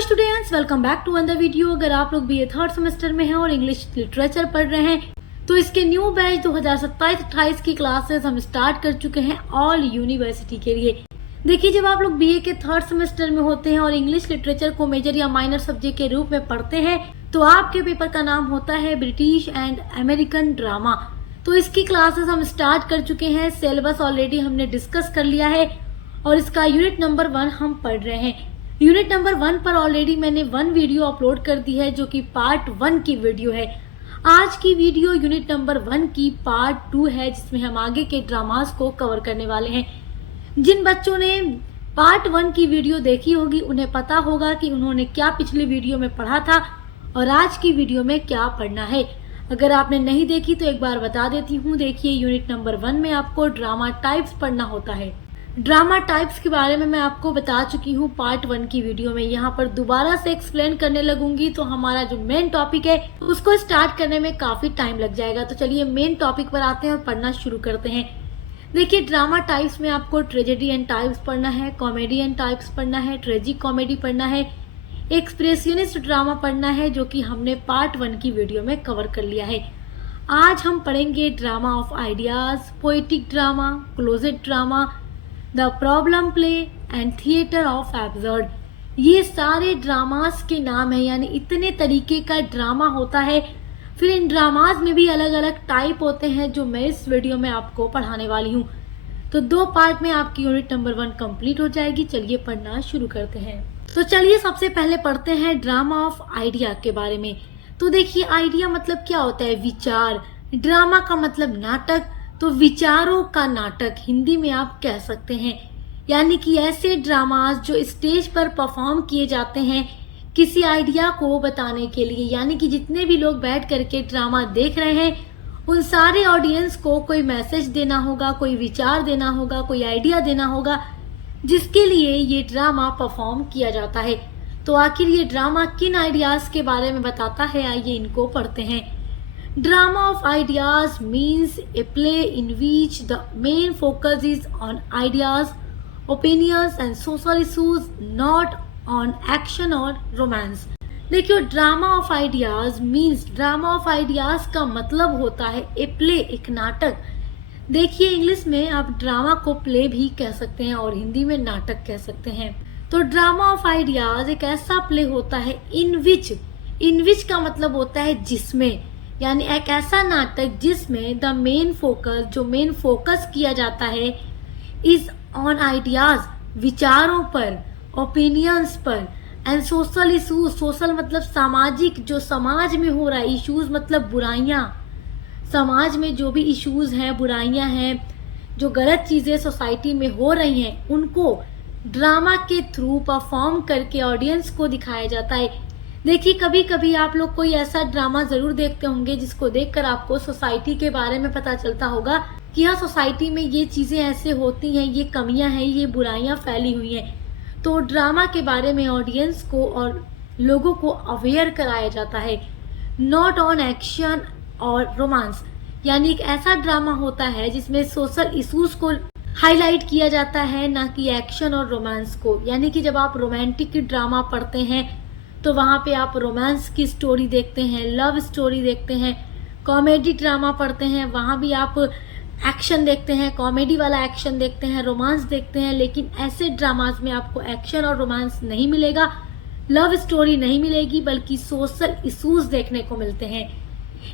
Hello students, welcome back to another video. अगर आप लोग बीए थर्ड सेमेस्टर में हैं और इंग्लिश लिटरेचर पढ़ रहे हैं तो इसके न्यू बैच 2027-28 की क्लासेस हम स्टार्ट कर चुके हैं ऑल यूनिवर्सिटी के लिए। देखिए, जब आप लोग बीए के थर्ड सेमेस्टर में होते हैं और इंग्लिश लिटरेचर को मेजर या माइनर सब्जेक्ट के रूप में पढ़ते हैं तो आपके पेपर का नाम होता है ब्रिटिश एंड अमेरिकन ड्रामा। तो इसकी क्लासेस हम स्टार्ट कर चुके हैं, सिलेबस ऑलरेडी हमने डिस्कस कर लिया है और इसका यूनिट नंबर 1 हम पढ़ रहे हैं। यूनिट नंबर 1 पर ऑलरेडी मैंने 1 वीडियो अपलोड कर दी है जो कि पार्ट 1 की वीडियो है। आज की वीडियो यूनिट नंबर 1 की पार्ट 2 है जिसमें हम आगे के ड्रामास को कवर करने वाले हैं। जिन बच्चों ने पार्ट 1 की वीडियो देखी होगी उन्हें पता होगा कि उन्होंने क्या पिछली वीडियो में पढ़ा था और आज की वीडियो में क्या पढ़ना है। अगर आपने नहीं देखी तो एक बार बता देती हूँ। देखिए, यूनिट नंबर 1 में आपको ड्रामा टाइप्स पढ़ना होता है। ड्रामा टाइप्स के बारे में मैं आपको बता चुकी हूँ पार्ट 1 की वीडियो में। यहाँ पर दोबारा से एक्सप्लेन करने लगूंगी तो हमारा जो मेन टॉपिक है उसको स्टार्ट करने में काफी टाइम लग जाएगा। तो चलिए मेन टॉपिक पर आते हैं और पढ़ना शुरू करते हैं। देखिए, ड्रामा टाइप्स में आपको ट्रेजेडी एंड टाइप्स पढ़ना है, कॉमेडी एंड टाइप्स पढ़ना है, ट्रेजिक कॉमेडी पढ़ना है, एक्सप्रेशनिस्ट ड्रामा पढ़ना है जो कि हमने पार्ट 1 की वीडियो में कवर कर लिया है। आज हम पढ़ेंगे drama of ideas, poetic drama, closet drama, the problem play and theatre of absurd. ये सारे ड्रामास के नाम है, यानी इतने तरीके का ड्रामा होता है। फिर इन ड्रामास में भी अलग अलग टाइप होते हैं जो मैं इस वीडियो में आपको पढ़ाने वाली हूँ। तो 2 पार्ट में आपकी यूनिट नंबर 1 कंप्लीट हो जाएगी। चलिए पढ़ना शुरू करते हैं। तो चलिए सबसे पहले पढ़ते हैं ड्रामा ऑफ आइडिया के बारे में। तो देखिए, आइडिया मतलब क्या होता है? विचार। ड्रामा का मतलब नाटक, तो विचारों का नाटक हिंदी में आप कह सकते हैं। यानी कि ऐसे ड्रामास जो स्टेज पर परफॉर्म किए जाते हैं किसी आइडिया को बताने के लिए। यानी कि जितने भी लोग बैठ करके ड्रामा देख रहे हैं उन सारे ऑडियंस को कोई मैसेज देना होगा, कोई विचार देना होगा, कोई आइडिया देना होगा, जिसके लिए ये ड्रामा परफॉर्म किया जाता है। तो आखिर ये ड्रामा किन आइडियाज के बारे में बताता है, आइए इनको पढ़ते हैं। Drama of ideas means a play in which the main focus is on ideas, opinions and social issues, not on action or romance. देखियो, drama of ideas means, drama of ideas का मतलब होता है ए प्ले, एक नाटक। देखिए, English में आप ड्रामा को प्ले भी कह सकते हैं और हिंदी में नाटक कह सकते हैं। तो ड्रामा ऑफ आइडियाज एक ऐसा प्ले होता है इन विच का मतलब होता है जिसमें, यानी एक ऐसा नाटक जिसमें द मेन फोकस, जो मेन फोकस किया जाता है, इज ऑन आइडियाज, विचारों पर, ओपिनियंस पर, एंड सोशल इशूज, सोशल मतलब सामाजिक, जो समाज में हो रहा है, इशूज मतलब बुराइयां, समाज में जो भी इशूज हैं, बुराइयां हैं, जो गलत चीजें सोसाइटी में हो रही हैं, उनको ड्रामा के थ्रू परफॉर्म करके ऑडियंस को दिखाया जाता है। देखिए, कभी कभी आप लोग कोई ऐसा ड्रामा जरूर देखते होंगे जिसको देखकर आपको सोसाइटी के बारे में पता चलता होगा कि हाँ, सोसाइटी में ये चीजें ऐसे होती हैं, ये कमियां हैं, ये बुराइयां फैली हुई हैं। तो ड्रामा के बारे में ऑडियंस को और लोगों को अवेयर कराया जाता है। नॉट ऑन एक्शन और रोमांस, यानी एक ऐसा ड्रामा होता है जिसमें सोशल इशूज को हाईलाइट किया जाता है, ना कि एक्शन और रोमांस को। यानी कि जब आप रोमांटिक ड्रामा पढ़ते हैं तो वहाँ पे आप रोमांस की स्टोरी देखते हैं, लव स्टोरी देखते हैं। कॉमेडी ड्रामा पढ़ते हैं, वहाँ भी आप एक्शन देखते हैं, कॉमेडी वाला एक्शन देखते हैं, रोमांस देखते हैं। लेकिन ऐसे ड्रामास में आपको एक्शन और रोमांस नहीं मिलेगा, लव स्टोरी नहीं मिलेगी, बल्कि सोशल इशूज देखने को मिलते हैं।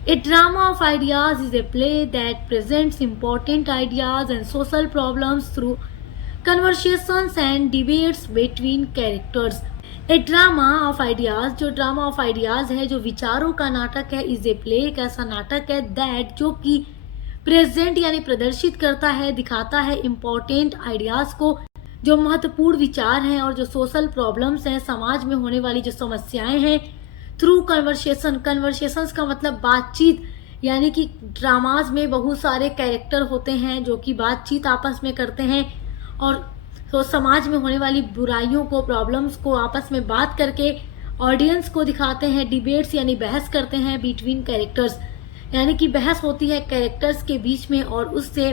A drama of ideas is a play that presents important ideas and social problems through conversations and debates between characters. A drama of ideas, जो ड्रामा ऑफ आइडियाज है, जो विचारों का नाटक है, इज ए प्ले, एक ऐसा नाटक है दैट, जो कि प्रेजेंट यानी प्रदर्शित करता है, दिखाता है इम्पोर्टेंट आइडियाज को, जो महत्वपूर्ण विचार हैं और जो सोशल प्रॉब्लम्स हैं, समाज में होने वाली जो समस्याएं हैं, थ्रू कन्वर्सेशन। कन्वर्सेशंस का मतलब बातचीत, यानी कि ड्रामाज में बहुत सारे कैरेक्टर होते हैं जो कि बातचीत आपस में करते हैं और तो समाज में होने वाली बुराइयों को, प्रॉब्लम्स को आपस में बात करके ऑडियंस को दिखाते हैं। डिबेट्स यानी बहस करते हैं बिटवीन कैरेक्टर्स, यानी कि बहस होती है कैरेक्टर्स के बीच में और उससे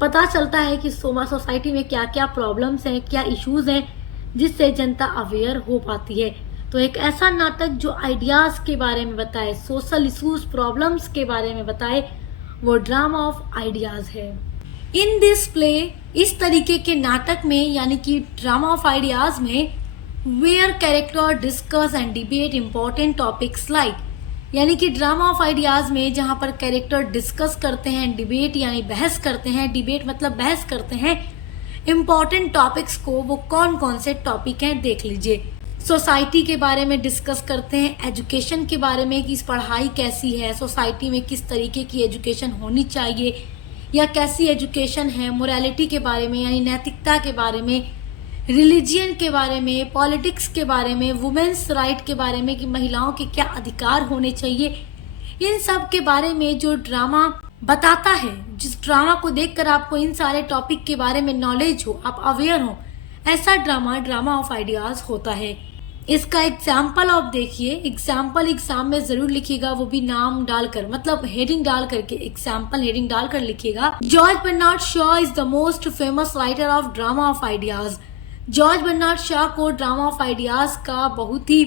पता चलता है कि सोसाइटी में क्या क्या प्रॉब्लम्स हैं, क्या इश्यूज हैं, जिससे जनता अवेयर हो पाती है। तो एक ऐसा नाटक जो आइडियाज के बारे में बताए, सोशल इश्यूज प्रॉब्लम्स के बारे में बताए, वो ड्रामा ऑफ आइडियाज है। इन दिस प्ले, इस तरीके के नाटक में यानी कि ड्रामा ऑफ आइडियाज में, where character discuss and debate important topics like, यानी कि ड्रामा ऑफ आइडियाज में जहाँ पर कैरेक्टर डिस्कस करते हैं, डिबेट यानी बहस करते हैं, डिबेट मतलब बहस करते हैं इम्पॉर्टेंट टॉपिक्स को। वो कौन कौन से टॉपिक हैं देख लीजिए। सोसाइटी के बारे में डिस्कस करते हैं, एजुकेशन के बारे में कि पढ़ाई कैसी है, सोसाइटी में किस तरीके की एजुकेशन होनी चाहिए या कैसी एजुकेशन है, मोरालिटी के बारे में यानी नैतिकता के बारे में, रिलीजियन के बारे में, पॉलिटिक्स के बारे में, वुमेन्स राइट के बारे में कि महिलाओं के क्या अधिकार होने चाहिए, इन सब के बारे में जो ड्रामा बताता है, जिस ड्रामा को देखकर आपको इन सारे टॉपिक के बारे में नॉलेज हो, आप अवेयर हो, ऐसा ड्रामा ड्रामा ऑफ आइडियाज होता है। इसका एग्जाम्पल आप देखिए, एग्जाम्पल एग्जाम में जरूर लिखिएगा, वो भी नाम डालकर, मतलब हेडिंग डाल करके, एग्जाम्पल हेडिंग डालकर लिखिएगा। George Bernard Shaw is the most famous writer of drama of ideas. George Bernard Shaw को ड्रामा ऑफ आइडियाज का बहुत ही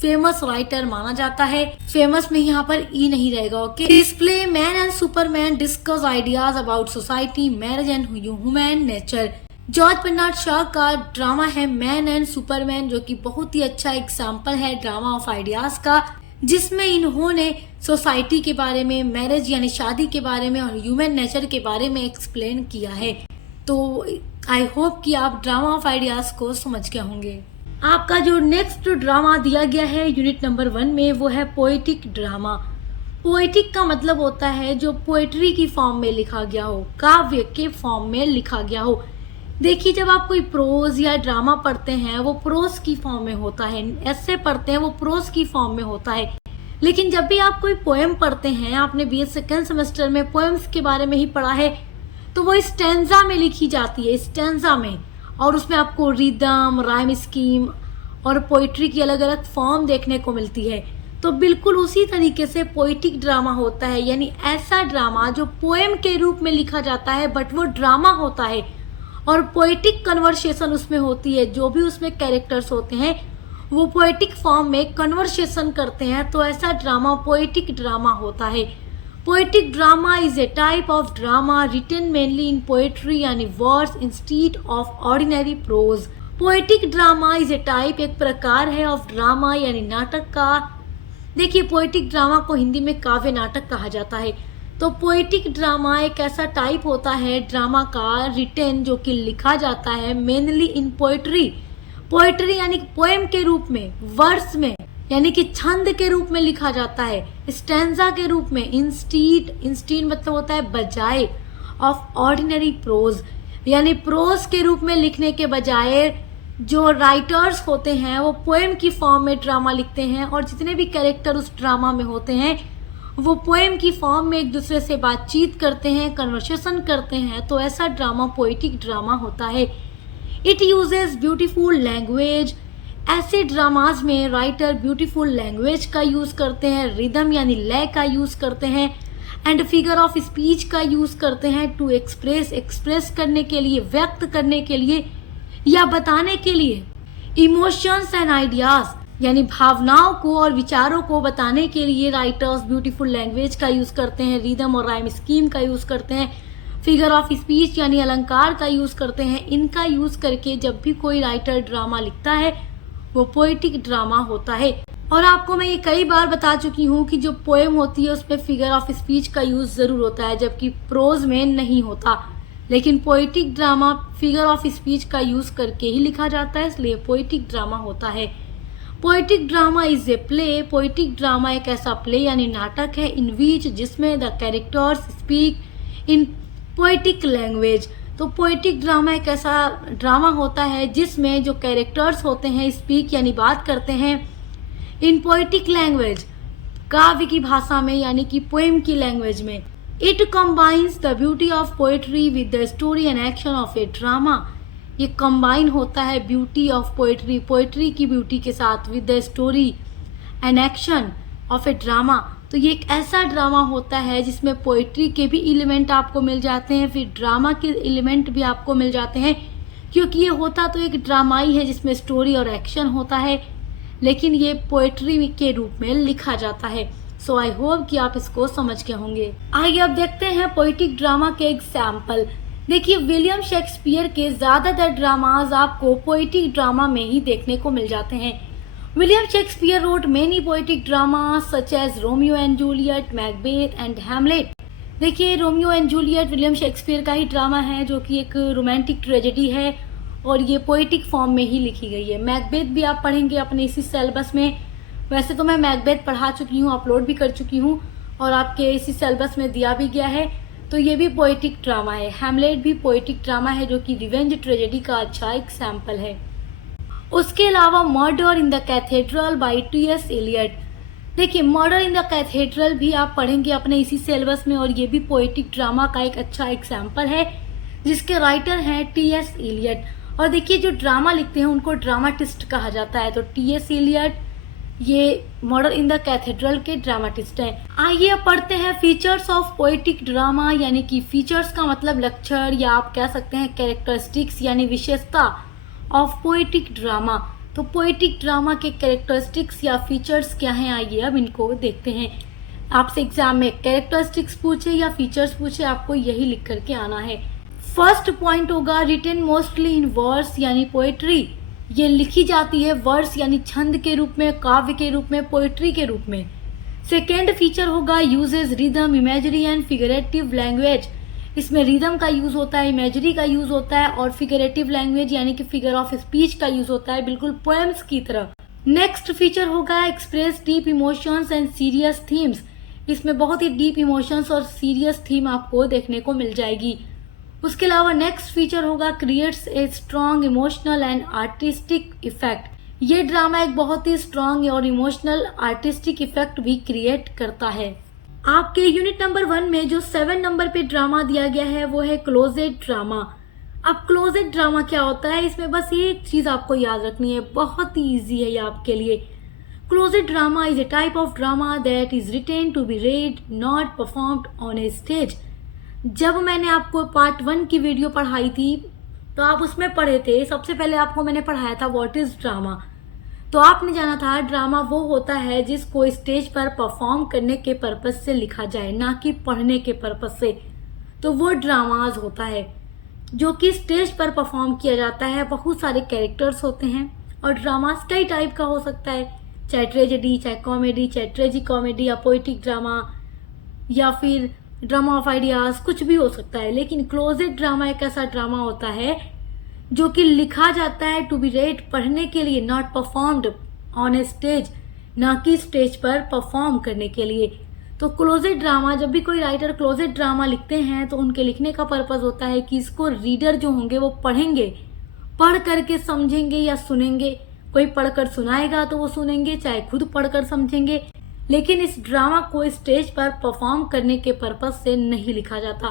फेमस राइटर माना जाता है। फेमस में यहाँ पर ई नहीं रहेगा, okay. This play Man and Superman discuss ideas about society, marriage and human nature. George Bernard Shaw का ड्रामा है मैन एंड सुपरमैन, जो कि बहुत ही अच्छा एग्जाम्पल है ड्रामा ऑफ आइडियाज का, जिसमें इन्होंने सोसाइटी के बारे में, मैरिज यानी शादी के बारे में और ह्यूमन नेचर के बारे में एक्सप्लेन किया है। तो आई होप कि आप ड्रामा ऑफ आइडियाज को समझ गए होंगे। आपका जो नेक्स्ट ड्रामा दिया गया है यूनिट नंबर 1 में, वो है पोएटिक ड्रामा। पोएटिक का मतलब होता है जो पोएट्री की फॉर्म में लिखा गया हो, काव्य के फॉर्म में लिखा गया हो। देखिए, जब आप कोई प्रोज या ड्रामा पढ़ते हैं वो प्रोज की फॉर्म में होता है, ऐसे पढ़ते हैं वो प्रोज की फॉर्म में होता है। लेकिन जब भी आप कोई पोएम पढ़ते हैं, आपने बीए सेकेंड सेमेस्टर में पोएम्स के बारे में ही पढ़ा है, तो वो स्टैंजा में लिखी जाती है, स्टैंजा में, और उसमें आपको रिदम, राइम स्कीम और पोइट्री की अलग अलग फॉर्म देखने को मिलती है। तो बिल्कुल उसी तरीके से पोइटिक ड्रामा होता है, यानी ऐसा ड्रामा जो पोएम के रूप में लिखा जाता है बट वो ड्रामा होता है और पोइटिक कन्वर्सेशन उसमें होती है। जो भी उसमें कैरेक्टर्स होते हैं वो पोइटिक फॉर्म में कन्वर्सेशन करते हैं, तो ऐसा ड्रामा पोइटिक ड्रामा होता है। Poetic drama is a type of drama written mainly in poetry यानी words instead of ordinary prose। Poetic drama is a type, एक प्रकार है of drama यानी नाटक का। देखिए, poetic drama को हिंदी में काव्य नाटक कहा जाता है। तो poetic drama एक ऐसा टाइप होता है ड्रामा का, written जो कि लिखा जाता है mainly in poetry। पोएट्री यानी पोएम के रूप में, वर्ड्स में यानी कि छंद के रूप में लिखा जाता है, स्टैंजा के रूप में, इंस्टीड मतलब होता है बजाय, ऑफ ऑर्डिनरी प्रोज यानी प्रोज के रूप में लिखने के बजाय जो राइटर्स होते हैं वो पोएम की फॉर्म में ड्रामा लिखते हैं, और जितने भी कैरेक्टर उस ड्रामा में होते हैं वो पोएम की फॉर्म में एक दूसरे से बातचीत करते हैं, कन्वर्सेशन करते हैं। तो ऐसा ड्रामा पोएटिक ड्रामा होता है। इट यूजेस ब्यूटीफुल लैंग्वेज, ऐसे ड्रामाज में राइटर ब्यूटीफुल लैंग्वेज का यूज़ करते हैं, रिदम यानी लय का यूज़ करते हैं, एंड फिगर ऑफ स्पीच का यूज़ करते हैं टू एक्सप्रेस करने के लिए, व्यक्त करने के लिए या बताने के लिए। इमोशंस एंड आइडियाज यानी भावनाओं को और विचारों को बताने के लिए राइटर्स ब्यूटीफुल लैंग्वेज का यूज़ करते हैं, रिदम और राइम स्कीम का यूज़ करते हैं, फिगर ऑफ स्पीच यानी अलंकार का यूज़ करते हैं। इनका यूज़ करके जब भी कोई राइटर ड्रामा लिखता है वो पोएटिक ड्रामा होता है। और आपको मैं ये कई बार बता चुकी हूँ कि जो पोएम होती है उसमें फिगर ऑफ स्पीच का यूज़ ज़रूर होता है, जबकि प्रोज में नहीं होता। लेकिन poetic drama figure of speech का यूज़ करके ही लिखा जाता है, इसलिए पोएटिक ड्रामा होता है। Poetic drama is a play, poetic drama एक ऐसा प्ले यानी नाटक है इन विच जिसमें the characters speak in poetic language. तो पोएटिक ड्रामा एक ऐसा ड्रामा होता है जिसमें जो कैरेक्टर्स होते हैं स्पीक यानी बात करते हैं इन पोएटिक लैंग्वेज, काव्य की भाषा में यानी कि पोएम की लैंग्वेज में। It combines the beauty of poetry with the story and action of A drama. ये कंबाइन होता है ब्यूटी ऑफ पोएट्री, पोएट्री की ब्यूटी के साथ, with the story and action of A drama. तो ये एक ऐसा ड्रामा होता है जिसमें पोएट्री के भी एलिमेंट आपको मिल जाते हैं, फिर ड्रामा के एलिमेंट भी आपको मिल जाते हैं, क्योंकि ये होता तो एक ड्रामा ही है जिसमें स्टोरी और एक्शन होता है। लेकिन ये पोएट्री के रूप में लिखा जाता है। सो आई होप कि आप इसको समझ गए होंगे। आइए अब देखते हैं पोएटिक ड्रामा के एग्जाम्पल। देखिए, विलियम शेक्सपियर के ज़्यादातर ड्रामाज आपको पोएटिक ड्रामा में ही देखने को मिल जाते हैं। William Shakespeare wrote many poetic dramas such as Romeo and Juliet, Macbeth and Hamlet. देखिए, Romeo and Juliet William Shakespeare का ही ड्रामा है जो कि एक रोमांटिक ट्रेजेडी है और ये पोएटिक फॉर्म में ही लिखी गई है। मैकबेथ भी आप पढ़ेंगे अपने इसी सिलेबस में। वैसे तो मैं मैकबेथ पढ़ा चुकी हूँ, अपलोड भी कर चुकी हूँ और आपके इसी सिलेबस में दिया भी गया है। तो ये भी पोएटिक ड्रामा है। हैमलेट भी पोएटिक ड्रामा है जो कि रिवेंज ट्रेजेडी का अच्छा एग्जाम्पल है। उसके अलावा Murder in the Cathedral by T S. Eliot. देखिए, मर्डर इन द कैथेड्रल भी आप पढ़ेंगे अपने इसी सिलेबस में और ये भी पोएटिक ड्रामा का एक अच्छा एग्जाम्पल है जिसके राइटर हैं टी.एस. एलियट। और देखिए, जो ड्रामा लिखते हैं उनको ड्रामाटिस्ट कहा जाता है। तो टी.एस. एलियट ये मर्डर इन द कैथेड्रल के ड्रामाटिस्ट हैं। आइए अब पढ़ते हैं फीचर्स ऑफ पोएटिक ड्रामा, यानी कि फीचर्स का मतलब लक्षण या आप कह सकते हैं कैरेक्टरिस्टिक्स यानी विशेषता ऑफ पोएटिक ड्रामा। तो पोएटिक ड्रामा के कैरेक्टरिस्टिक्स या फीचर्स क्या हैं, आइए अब इनको देखते हैं। आपसे एग्जाम में कैरेक्टरिस्टिक्स पूछे या फीचर्स पूछे, आपको यही लिख करके आना है। फर्स्ट पॉइंट होगा रिटन मोस्टली इन वर्स यानी पोएट्री। ये लिखी जाती है वर्स यानी छंद के रूप में, काव्य के रूप में, पोएट्री के रूप में। सेकेंड फीचर होगा uses rhythm, imagery and figurative language. इसमें रिदम का यूज होता है, इमेजरी का यूज होता है और फिगरेटिव लैंग्वेज यानी कि फिगर ऑफ स्पीच का यूज होता है, बिल्कुल पोएम्स की तरह। नेक्स्ट फीचर होगा express deep emotions and serious themes. इसमें बहुत ही डीप इमोशंस और सीरियस थीम आपको देखने को मिल जाएगी। उसके अलावा नेक्स्ट फीचर होगा creates a strong emotional and artistic effect. ये ड्रामा एक बहुत ही स्ट्रॉन्ग और इमोशनल आर्टिस्टिक इफेक्ट भी क्रिएट करता है। आपके यूनिट नंबर 1 में जो 7 नंबर पे ड्रामा दिया गया है वो है क्लोजेट ड्रामा। अब क्लोजेट ड्रामा क्या होता है, इसमें बस एक चीज आपको याद रखनी है, बहुत ही ईजी है ये आपके लिए। Closet drama is a type of drama that is written to be read not performed on a stage. जब मैंने आपको पार्ट 1 की वीडियो पढ़ाई थी तो आप उसमें पढ़े थे, सबसे पहले आपको मैंने पढ़ाया था व्हाट इज ड्रामा। तो आपने जाना था ड्रामा वो होता है जिसको स्टेज पर परफॉर्म करने के पर्पस से लिखा जाए, ना कि पढ़ने के पर्पस से। तो वो ड्रामाज होता है जो कि स्टेज पर परफॉर्म किया जाता है। बहुत सारे कैरेक्टर्स होते हैं और ड्रामास कई टाइप का हो सकता है, चाहे ट्रेजेडी, चाहे कॉमेडी, चाहे ट्रेजिक कॉमेडी या पोएटिक ड्रामा या फिर ड्रामा ऑफ आइडियाज, कुछ भी हो सकता है। लेकिन क्लोजेट ड्रामा एक ऐसा ड्रामा होता है जो कि लिखा जाता है टू बी रेड, पढ़ने के लिए, not performed on a stage, ना कि स्टेज पर परफॉर्म करने के लिए। तो क्लोजेट ड्रामा, जब भी कोई राइटर क्लोजेट ड्रामा लिखते हैं तो उनके लिखने का पर्पस होता है कि इसको रीडर जो होंगे वो पढ़ेंगे, पढ़ करके समझेंगे या सुनेंगे। कोई पढ़कर सुनाएगा तो वो सुनेंगे, चाहे खुद पढ़कर समझेंगे। लेकिन इस ड्रामा को स्टेज पर परफॉर्म करने के पर्पस से नहीं लिखा जाता।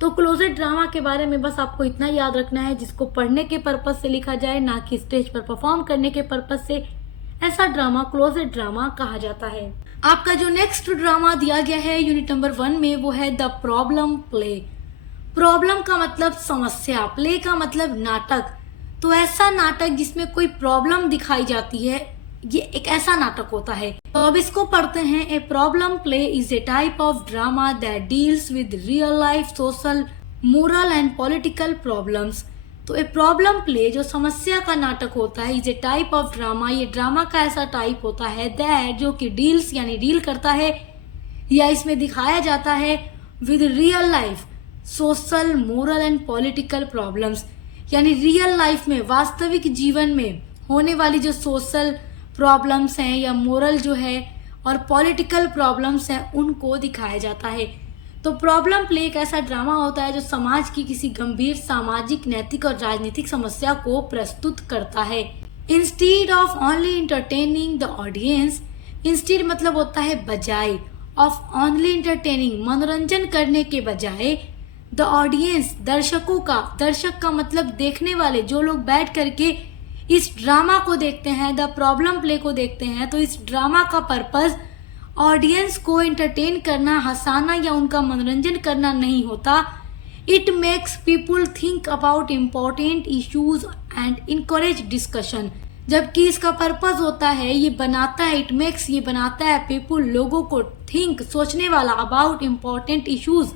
तो क्लोजेट ड्रामा के बारे में बस आपको इतना याद रखना है, जिसको पढ़ने के पर्पस से लिखा जाए, ना कि स्टेज पर परफॉर्म करने के पर्पस से, ऐसा ड्रामा क्लोजेट ड्रामा कहा जाता है। आपका जो नेक्स्ट ड्रामा दिया गया है यूनिट नंबर 1 में वो है द प्रॉब्लम प्ले। प्रॉब्लम का मतलब समस्या, प्ले का मतलब नाटक। तो ऐसा नाटक जिसमें कोई प्रॉब्लम दिखाई जाती है, ये एक ऐसा नाटक होता है। तो अब इसको पढ़ते हैं। A problem play is a type of drama that deals with real life social, moral and political problems. तो ए प्रॉब्लम प्ले जो समस्या का नाटक होता है, is a type of drama, ये ड्रामा का ऐसा टाइप होता है दैट जो कि डील्स यानी डील करता है या इसमें दिखाया जाता है with real life social, moral and political problems, यानी रियल लाइफ में, वास्तविक जीवन में होने वाली जो सोशल प्रॉब्लम्स हैं या मोरल जो है और पॉलिटिकल प्रॉब्लम्स हैं उनको दिखाया जाता है। तो प्रॉब्लम प्ले एक ऐसा ड्रामा होता है जो समाज की किसी गंभीर सामाजिक, नैतिक और राजनीतिक समस्या को प्रस्तुत करता है। Instead of only entertaining the audience, instead मतलब होता है बजाय, ऑफ ओनली इंटरटेनिंग मनोरंजन करने के बजाय, द ऑडियंस दर्शकों का, दर्शक का मतलब देखने वाले, जो लोग बैठ करके इस ड्रामा को देखते हैं, द प्रॉब्लम प्ले को देखते हैं। तो इस ड्रामा का पर्पस ऑडियंस को एंटरटेन करना, हंसाना या उनका मनोरंजन करना नहीं होता। It makes people think about important issues and encourage discussion, जबकि इसका पर्पस होता है, ये बनाता है, ये बनाता है पीपुल, लोगों को थिंक, सोचने वाला अबाउट इम्पोर्टेंट इश्यूज,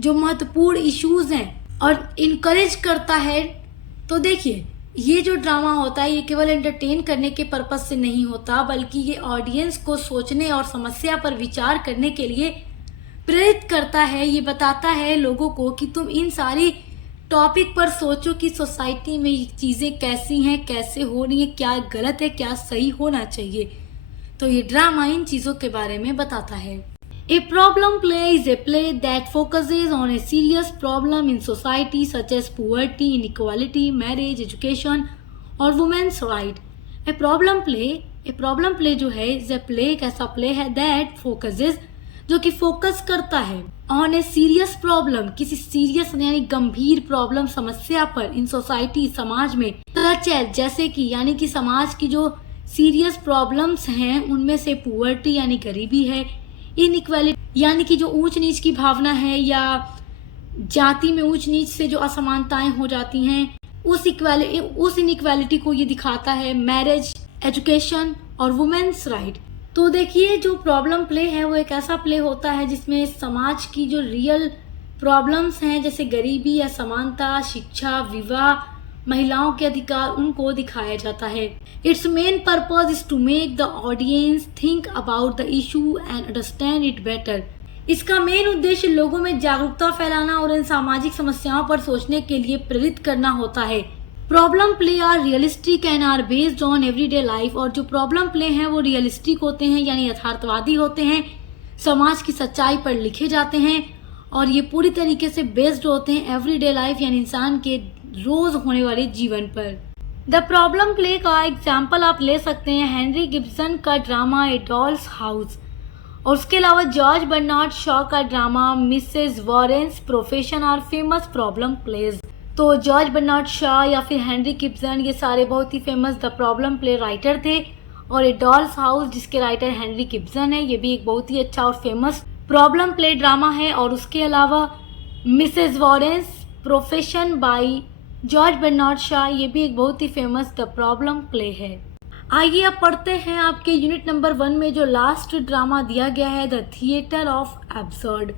जो महत्वपूर्ण इश्यूज हैं, और इनकरेज करता है। तो देखिए, ये जो ड्रामा होता है ये केवल एंटरटेन करने के पर्पस से नहीं होता, बल्कि ये ऑडियंस को सोचने और समस्या पर विचार करने के लिए प्रेरित करता है। ये बताता है लोगों को कि तुम इन सारी टॉपिक पर सोचो कि सोसाइटी में ये चीज़ें कैसी हैं, कैसे हो रही हैं, क्या गलत है, क्या सही होना चाहिए। तो ये ड्रामा इन चीज़ों के बारे में बताता है। A problem play is a play that focuses on a serious problem in society such as poverty, inequality, marriage, education और women's right. A problem play जो है is a play, एक ऐसा play है that focuses, जो कि focus करता है ऑन ए सीरियस प्रॉब्लम, किसी सीरियस यानी गंभीर प्रॉब्लम, समस्या पर, इन सोसाइटी, समाज में, सच है जैसे कि, यानी कि समाज की जो सीरियस प्रॉब्लम्स हैं उनमें से पुअर्टी यानी गरीबी है, इनइक्वालिटी यानी कि जो ऊंच नीच की भावना है या जाति में ऊंच नीच से जो असमानताएं हो जाती हैं, उस इनइक्वालिटी को ये दिखाता है, मैरिज, एजुकेशन और वुमेन्स राइट। तो देखिए, जो प्रॉब्लम प्ले है वो एक ऐसा प्ले होता है जिसमें समाज की जो रियल प्रॉब्लम्स हैं, जैसे गरीबी, असमानता, शिक्षा, विवाह, महिलाओं के अधिकार, उनको दिखाया जाता है। Its main purpose is to make the audience think about the issue and understand it better. इसका मेन उद्देश्य लोगों में जागरूकता फैलाना और इन सामाजिक समस्याओं पर सोचने के लिए प्रेरित करना होता है। Problem play are realistic and are based on everyday life, और जो प्रॉब्लम प्ले हैं वो रियलिस्टिक होते हैं यानी यथार्थवादी होते हैं, समाज की सच्चाई पर लिखे जाते हैं और ये पूरी तरीके से बेस्ड होते हैं एवरीडे लाइफ यानी इंसान के रोज होने वाले जीवन पर। द प्रॉब्लम प्ले का एग्जाम्पल आप ले सकते हैं हेनरी गिब्सन का ड्रामा ए डॉल्स हाउस, और उसके अलावा जॉर्ज बर्नार्ड शॉ का drama Mrs Warren's profession are famous problem plays. तो जॉर्ज बर्नार्ड शॉ या फिर हेनरी गिब्सन, ये सारे बहुत ही famous the problem play writer थे, और ए डॉल्स हाउस जिसके राइटर हेनरी गिब्सन है, ये भी एक बहुत ही अच्छा और फेमस प्रॉब्लम प्ले ड्रामा है। और उसके अलावा Mrs Warren's Profession by George Bernard Shaw, ये भी एक बहुत ही फेमस द प्रॉब्लम प्ले है। आइए अब पढ़ते हैं आपके यूनिट नंबर 1 में जो लास्ट ड्रामा दिया गया है, द थिएटर ऑफ एब्सर्ड।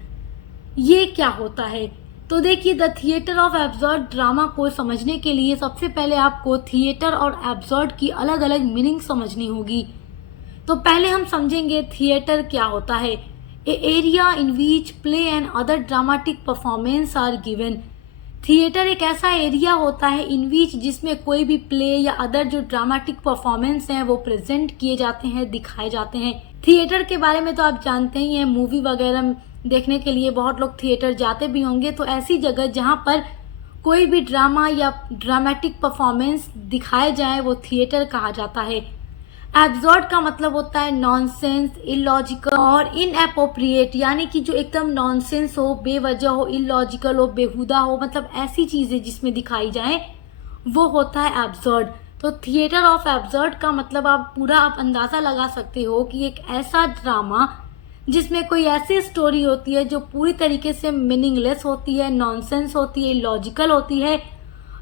ये क्या होता है? तो देखिए, the theatre of absurd drama को समझने के लिए सबसे पहले आपको थिएटर और एब्सर्ड की अलग अलग मीनिंग समझनी होगी। तो पहले हम समझेंगे थिएटर क्या होता है। A area in which play and other dramatic performance are given. Theatre एक ऐसा एरिया होता है इन विच जिसमें कोई भी प्ले या अदर जो ड्रामेटिक परफॉर्मेंस हैं वो प्रेजेंट किए जाते हैं, दिखाए जाते हैं। थिएटर के बारे में तो आप जानते ही हैं, मूवी वगैरह देखने के लिए बहुत लोग थिएटर जाते भी होंगे। तो ऐसी जगह जहाँ पर कोई भी ड्रामा या ड्रामेटिक परफॉर्मेंस दिखाए जाए वो थिएटर कहा जाता है। एब्सर्ड का मतलब होता है नॉनसेंस, इलॉजिकल और इनएप्रोप्रिएट, यानी कि जो एकदम नॉनसेंस हो, बेवजह हो, इलॉजिकल हो, बेहुदा हो, मतलब ऐसी चीजें जिसमें दिखाई जाए वो होता है एब्सर्ड। तो थिएटर ऑफ एब्सर्ड का मतलब आप पूरा अंदाजा लगा सकते हो कि एक ऐसा ड्रामा जिसमें कोई ऐसी स्टोरी होती है जो पूरी तरीके से मीनिंगलेस होती है, नॉनसेंस होती है, इलॉजिकल होती है,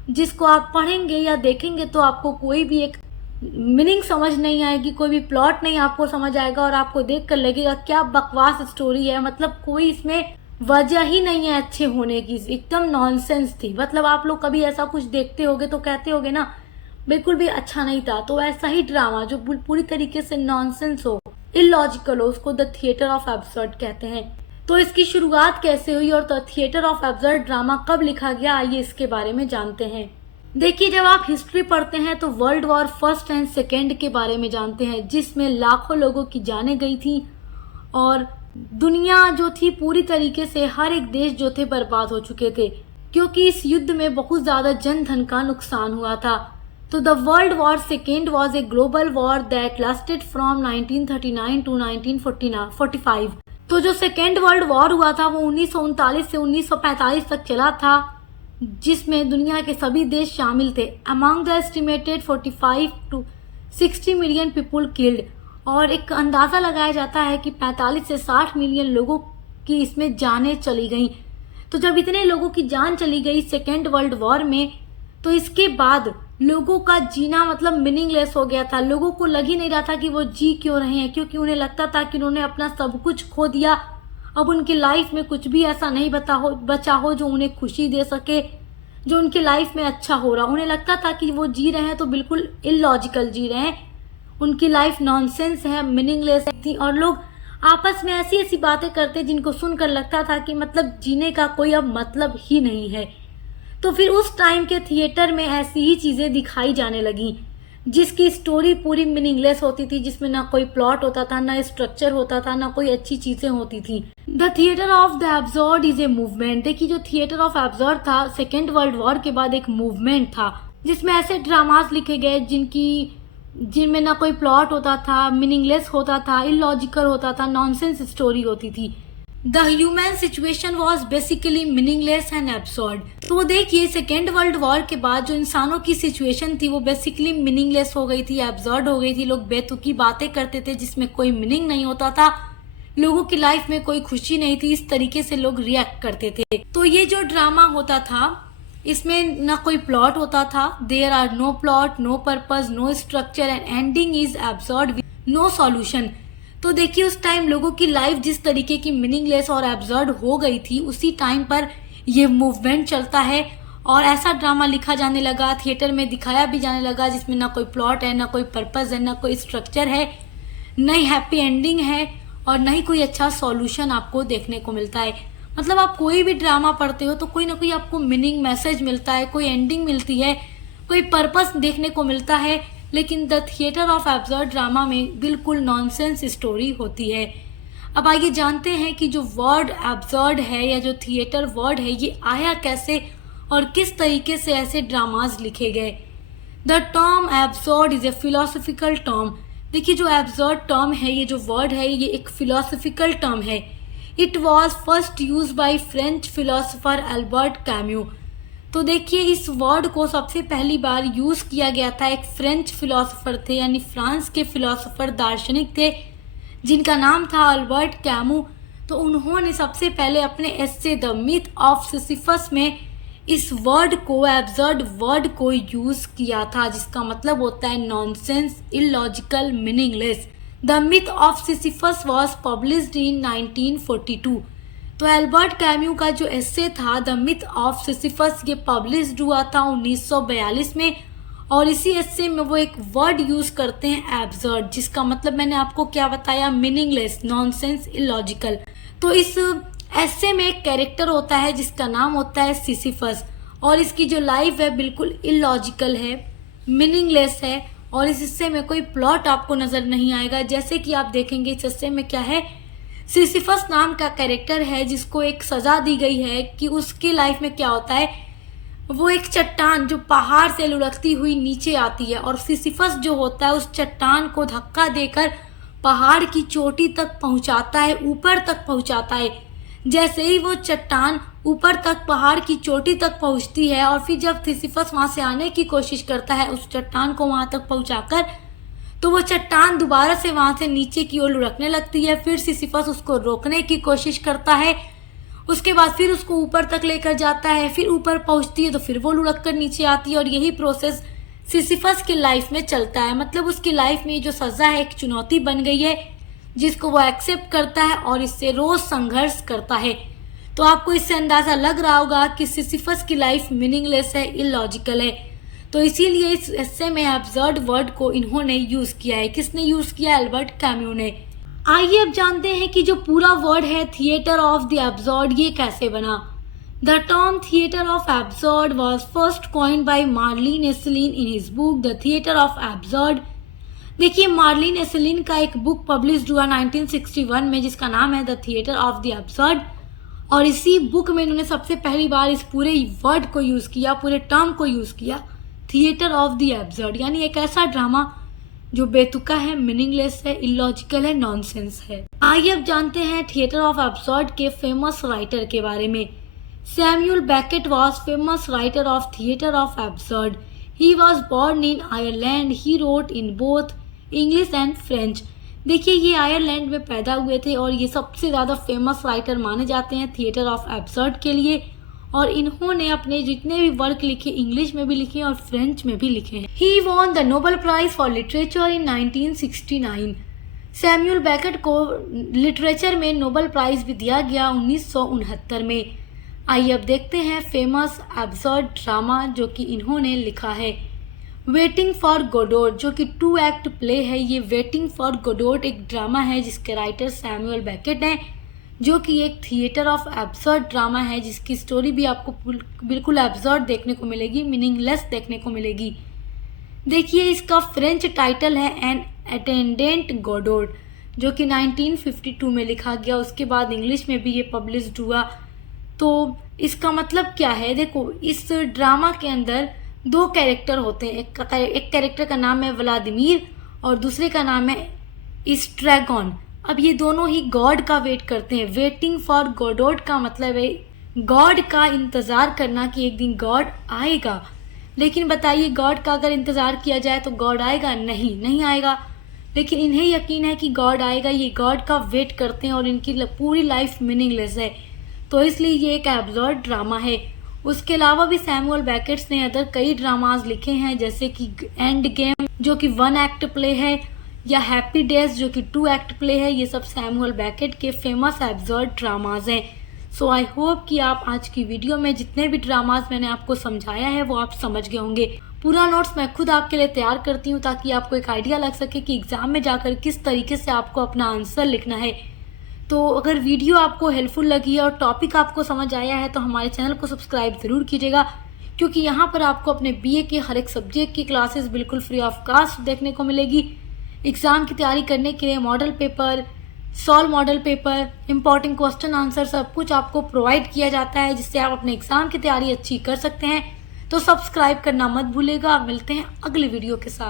जिसको आप पढ़ेंगे या देखेंगे तो आपको कोई भी एक मीनिंग समझ नहीं आएगी, कोई भी प्लॉट नहीं आपको समझ आएगा और आपको देखकर लगेगा क्या बकवास स्टोरी है, मतलब कोई इसमें वजह ही नहीं है अच्छे होने की, एकदम नॉनसेंस थी। मतलब आप लोग कभी ऐसा कुछ देखते होगे तो कहते होगे ना बिल्कुल भी अच्छा नहीं था। तो ऐसा ही ड्रामा जो पूरी तरीके से नॉनसेंस हो, इलॉजिकल हो, उसको द थिएटर ऑफ एब्सर्ड कहते हैं। तो इसकी शुरुआत कैसे हुई और the theatre of absurd drama कब लिखा गया, आइए इसके बारे में जानते हैं। देखिए, जब आप हिस्ट्री पढ़ते हैं तो world war first and second के बारे में जानते हैं, जिसमें लाखों लोगों की जानें गई थी और दुनिया जो थी पूरी तरीके से हर एक देश जो थे बर्बाद हो चुके थे, क्योंकि इस युद्ध में बहुत ज्यादा जन धन का नुकसान हुआ था। तो the world war second was a global war that lasted from 1939 to 1945। तो जो सेकेंड वर्ल्ड वॉर हुआ था वो 1939 से 1945 तक चला था, जिसमें दुनिया के सभी देश शामिल थे। Among the estimated 45 to 60 million people killed, और एक अंदाजा लगाया जाता है कि 45 से 60 मिलियन लोगों की इसमें जानें चली गई। तो जब इतने लोगों की जान चली गई सेकेंड वर्ल्ड वॉर में, तो इसके बाद लोगों का जीना मतलब मीनिंगलेस हो गया था। लोगों को लग ही नहीं रहा था कि वो जी क्यों रहे हैं, क्योंकि उन्हें लगता था कि उन्होंने अपना सब कुछ खो दिया। अब उनकी लाइफ में कुछ भी ऐसा नहीं बचा हो जो उन्हें खुशी दे सके, जो उनकी लाइफ में अच्छा हो रहा। उन्हें लगता था कि वो जी रहे हैं तो बिल्कुल इलॉजिकल जी रहे हैं, उनकी लाइफ नॉनसेंस है, मीनिंगलेस थी। और लोग आपस में ऐसी ऐसी बातें करते जिनको सुनकर लगता था कि मतलब जीने का कोई अब मतलब ही नहीं है। तो फिर उस टाइम के थिएटर में ऐसी ही चीज़ें दिखाई जाने लगी, जिसकी स्टोरी पूरी मीनिंगलेस होती थी, जिसमें ना कोई प्लॉट होता था, ना स्ट्रक्चर होता था, ना कोई अच्छी चीज़ें होती थी। The theatre of the absurd is a movement. देखिए, जो थिएटर ऑफ एब्सर्ड था, सेकेंड वर्ल्ड वॉर के बाद एक मूवमेंट था, जिसमें ऐसे ड्रामास लिखे गए जिनमें ना कोई प्लॉट होता था, मीनिंगलेस होता था, इलॉजिकल होता था, नॉनसेंस स्टोरी होती थी। The human situation was basically meaningless and absurd. तो देखिए, सेकेंड वर्ल्ड वॉर के बाद जो इंसानों की सिचुएशन थी वो बेसिकली मीनिंगलेस हो गई थी, एब्सर्ड हो गई थी। लोग बेतुकी बातें करते थे जिसमें कोई मीनिंग नहीं होता था, लोगों की लाइफ में कोई खुशी नहीं थी। इस तरीके से लोग रिएक्ट करते थे। तो ये जो ड्रामा होता था, इसमें ना कोई प्लॉट होता था, there are no plot, no purpose, no structure and ending is absurd with no solution. तो देखिए, उस टाइम लोगों की लाइफ जिस तरीके की मीनिंगलेस और एब्सर्ड हो गई थी, उसी टाइम पर ये मूवमेंट चलता है और ऐसा ड्रामा लिखा जाने लगा, थिएटर में दिखाया भी जाने लगा, जिसमें ना कोई प्लॉट है, ना कोई पर्पस है, ना कोई स्ट्रक्चर है, ना ही हैप्पी एंडिंग है और ना ही कोई अच्छा सॉल्यूशन आपको देखने को मिलता है। मतलब आप कोई भी ड्रामा पढ़ते हो तो कोई ना कोई आपको मीनिंग मैसेज मिलता है, कोई एंडिंग मिलती है, कोई पर्पस देखने को मिलता है। लेकिन the theatre of absurd drama में बिल्कुल नॉनसेंस स्टोरी होती है। अब आइए जानते हैं कि जो वर्ड एब्सर्ड है या जो थिएटर वर्ड है, ये आया कैसे और किस तरीके से ऐसे ड्रामाज लिखे गए। The term absurd is a philosophical term. देखिए, जो एब्सर्ड टर्म है, ये जो वर्ड है, ये एक फिलोसफिकल टर्म है। It was first use by French philosopher Albert cameo. तो देखिए, इस वर्ड को सबसे पहली बार यूज किया गया था, एक फ्रेंच फिलोसोफर थे, यानी फ्रांस के फिलोसोफर दार्शनिक थे, जिनका नाम था अल्बर्ट कैमू। तो उन्होंने सबसे पहले अपने एस्से द मिथ ऑफ सिसिफस में इस वर्ड को, एब्सर्ड वर्ड को यूज किया था, जिसका मतलब होता है nonsense, illogical, meaningless. The myth of Sisyphus was published in 1942। तो एल्बर्ट कैम्यू का जो एस्से था द मिथ ऑफ सिसिफस, ये पब्लिश्ड हुआ था 1942 में। और इसी एस्से में वो एक वर्ड यूज करते हैं एब्सर्ड, जिसका मतलब मैंने आपको क्या बताया, मीनिंगलेस, नॉनसेंस, इलॉजिकल। तो इस एस्से में एक कैरेक्टर होता है जिसका नाम होता है सिसिफस, और इसकी जो लाइफ है बिल्कुल इलॉजिकल है, मीनिंगलेस है, और इस हिस्से में कोई प्लॉट आपको नजर नहीं आएगा। जैसे कि आप देखेंगे इस हिस्से में क्या है, सिसिफस नाम का कैरेक्टर है जिसको एक सजा दी गई है कि उसकी लाइफ में क्या होता है, वो एक चट्टान जो पहाड़ से लुढ़कती हुई नीचे आती है, और सिसिफस जो होता है उस चट्टान को धक्का देकर पहाड़ की चोटी तक पहुंचाता है, ऊपर तक पहुंचाता है। जैसे ही वो चट्टान ऊपर तक पहाड़ की चोटी तक पहुंचती है, और फिर जब सिसिफस वहां से आने की कोशिश करता है उस चट्टान को वहां तक पहुंचाकर, तो वो चट्टान दोबारा से वहां से नीचे की ओर लुढ़कने लगती है। फिर सिसिफस उसको रोकने की कोशिश करता है, उसके बाद फिर उसको ऊपर तक लेकर जाता है, फिर ऊपर पहुंचती है तो फिर वो लुढ़क कर नीचे आती है, और यही प्रोसेस सिसिफस की लाइफ में चलता है। मतलब उसकी लाइफ में जो सजा है एक चुनौती बन गई है, जिसको वो एक्सेप्ट करता है और इससे रोज संघर्ष करता है। तो आपको इससे अंदाजा लग रहा होगा कि सिसिफस की लाइफ मीनिंगलेस है, इलॉजिकल है। तो इसीलिए इस एस्से में एब्सर्ड वर्ड को इन्होंने यूज किया है। किसने यूज किया? एल्बर्ट कैम्यू ने। आइए अब जानते हैं कि जो पूरा वर्ड है थिएटर ऑफ द एब्सर्ड, ये कैसे बना। The term theatre of absurd was first coined by Marlin Esslin in his book the theatre of absurd. देखिए, मार्लिन एसेलिन का एक बुक पब्लिश्ड हुआ 1961 में, जिसका नाम है the theatre of the absurd, और इसी बुक में इन्होंने सबसे पहली बार इस पूरे वर्ड को यूज किया, पूरे टर्म को यूज किया, थिएटर ऑफ द एब्सर्ड, यानी एक ऐसा ड्रामा जो बेतुका है, मीनिंगलेस है, इलॉजिकल है, नॉनसेंस है। आइए अब जानते हैं थिएटर ऑफ एब्सर्ड के फेमस राइटर के बारे में। Samuel Beckett was famous writer of theatre of absurd. He was born in Ireland. He wrote in both English and French. देखिए, ये आयरलैंड में पैदा हुए थे और ये सबसे ज़्यादा फेमस राइटर माने जाते हैं थिएटर ऑफ एब्सर्ड के लिए, और इन्होंने अपने जितने भी वर्क लिखे इंग्लिश में भी लिखे और फ्रेंच में भी लिखे हैं। He won the Nobel prize for literature in 1969। Samuel Beckett को लिटरेचर में नोबेल प्राइज भी दिया गया 1969 में। आइए अब देखते हैं फेमस एब्सर्ड ड्रामा जो कि इन्होंने लिखा है। वेटिंग फॉर गोडोट जो कि 2 एक्ट प्ले है। ये वेटिंग फॉर गोडोट एक ड्रामा है जिसके राइटर सैमुअल बेकेट हैं, जो कि एक थिएटर ऑफ एब्सर्ड ड्रामा है जिसकी स्टोरी भी आपको बिल्कुल एब्सर्ड देखने को मिलेगी, मीनिंगलेस देखने को मिलेगी। देखिए इसका फ्रेंच टाइटल है एन अटेंडेंट गोडोट, जो कि 1952 में लिखा गया। उसके बाद इंग्लिश में भी ये पब्लिश्ड हुआ। तो इसका मतलब क्या है, देखो इस ड्रामा के अंदर 2 कैरेक्टर होते हैं। एक कैरेक्टर का नाम है व्लादिमीर और दूसरे का नाम है इस्ट्रैगॉन। अब ये दोनों ही गॉड का वेट करते हैं। वेटिंग फॉर गोडोट का मतलब है गॉड का इंतज़ार करना कि एक दिन गॉड आएगा। लेकिन बताइए गॉड का अगर इंतज़ार किया जाए तो गॉड आएगा? नहीं आएगा। लेकिन इन्हें यकीन है कि गॉड आएगा। ये गॉड का वेट करते हैं और इनकी पूरी लाइफ मीनिंगलेस है, तो इसलिए ये एक एब्सर्ड ड्रामा है। उसके अलावा भी सैमुअल बेकेट्स ने अदर कई ड्रामाज लिखे हैं, जैसे कि एंड गेम जो कि 1 एक्ट प्ले है, या हैप्पी डेज जो कि 2 एक्ट प्ले है। ये सब सैमुअल बेकेट के फेमस एब्सर्ड ड्रामाज हैं। सो आई होप कि आप आज की वीडियो में जितने भी ड्रामाज मैंने आपको समझाया है वो आप समझ गए होंगे। पूरा नोट्स मैं खुद आपके लिए तैयार करती हूँ ताकि आपको एक आइडिया लग सके कि एग्जाम में जाकर किस तरीके से आपको अपना आंसर लिखना है। तो अगर वीडियो आपको हेल्पफुल लगी है और टॉपिक आपको समझ आया है तो हमारे चैनल को सब्सक्राइब ज़रूर कीजिएगा, क्योंकि यहाँ पर आपको अपने BA के हर एक सब्जेक्ट की क्लासेस बिल्कुल फ्री ऑफ कास्ट देखने को मिलेगी। एग्ज़ाम की तैयारी करने के लिए model paper, solve model paper, important question answer सब कुछ आपको प्रोवाइड किया जाता है, जिससे आप अपने एग्ज़ाम की तैयारी अच्छी कर सकते हैं। तो सब्सक्राइब करना मत भूलिएगा। मिलते हैं अगली वीडियो के साथ।